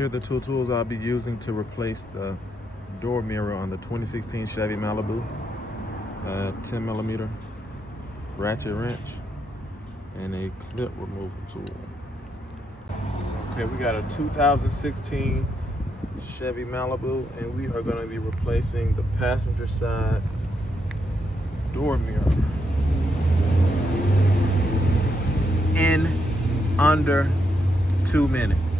Here are the two tools I'll be using to replace the door mirror on the 2016 Chevy Malibu. 10mm ratchet wrench and a clip removal tool. Okay, we got a 2016 Chevy Malibu, and we are going to be replacing the passenger side door mirror in under 2 minutes.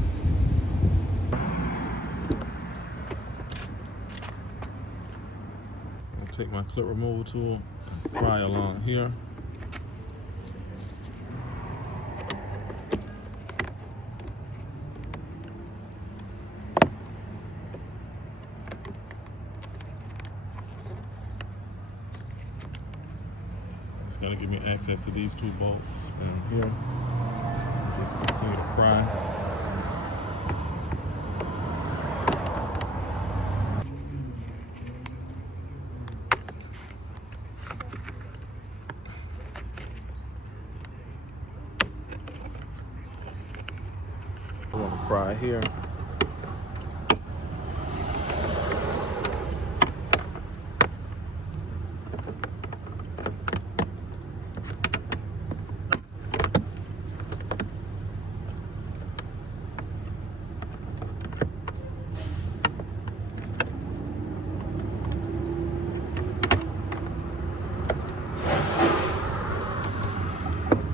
I'll take my clip removal tool and pry along here. It's going to give me access to these two bolts and here. Just continue to pry. I want to pry here.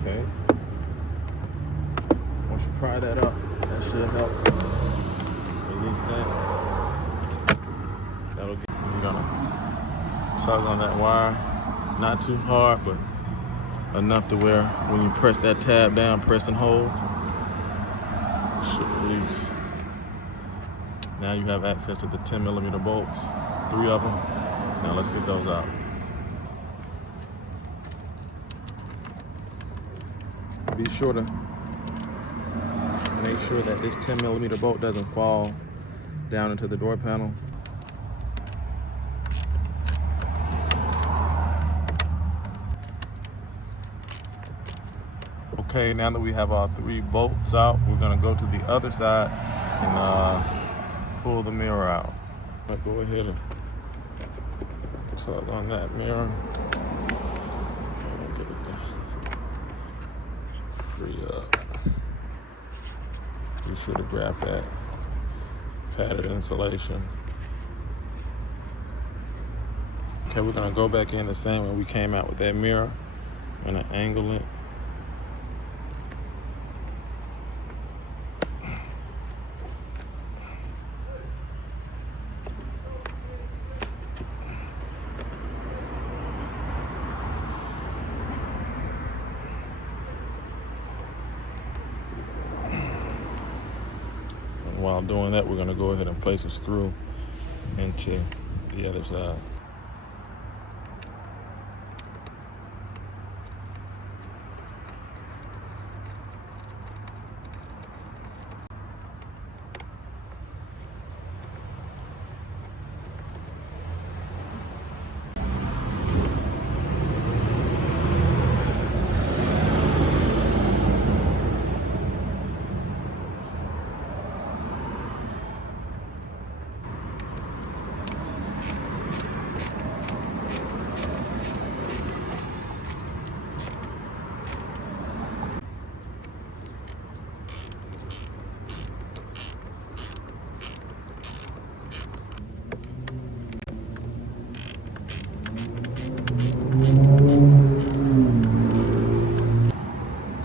Okay. Once you pry that up, that should help release that. That'll get, you're gonna tug on that wire, not too hard, but enough to where when you press that tab down, press and hold, it should release. Now you have access to the 10mm bolts, 3 of them. Now let's get those out. Be sure to make sure that this 10mm bolt doesn't fall down into the door panel. Okay, now that we have our 3 bolts out, we're gonna go to the other side and pull the mirror out. I'll go ahead and tug on that mirror. Get it free up. Be sure to grab that padded insulation. Okay, we're gonna go back in the same way we came out with that mirror. I'm gonna angle it. While doing that, we're going to go ahead and place a screw into the other side.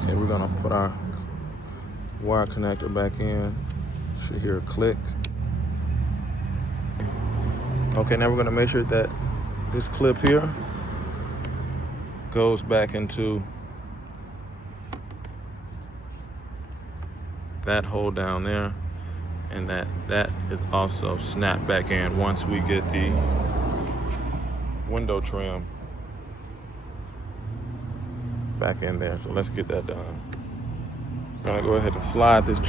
Okay, we're gonna put our wire connector back in. Should hear a click. Okay, now we're gonna make sure that this clip here goes back into that hole down there, and that is also snapped back in once we get the window trim back in there. So let's get that done. I'm gonna go ahead and slide this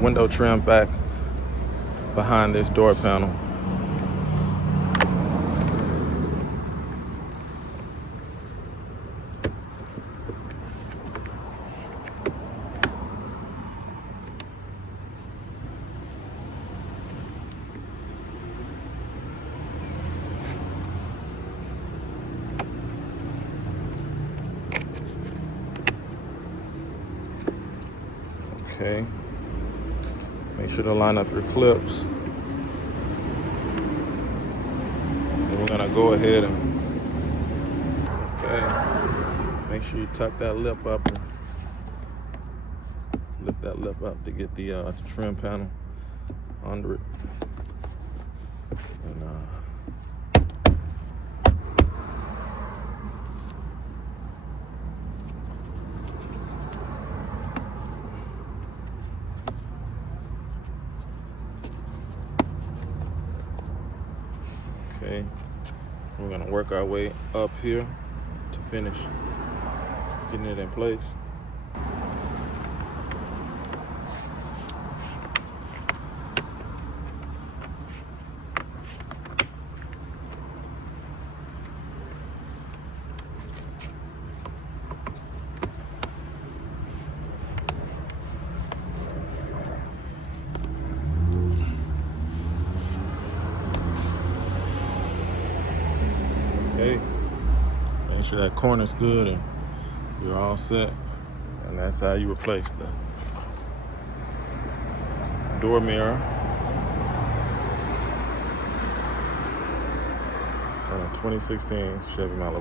window trim back behind this door panel. Okay. Make sure to line up your clips. And we're gonna go ahead and, okay, make sure you tuck that lip up and lift that lip up to get the trim panel under it. And okay, we're gonna work our way up here to finish getting it in place. Okay, make sure that corner's good and you're all set. And that's how you replace the door mirror on a 2016 Chevy Malibu.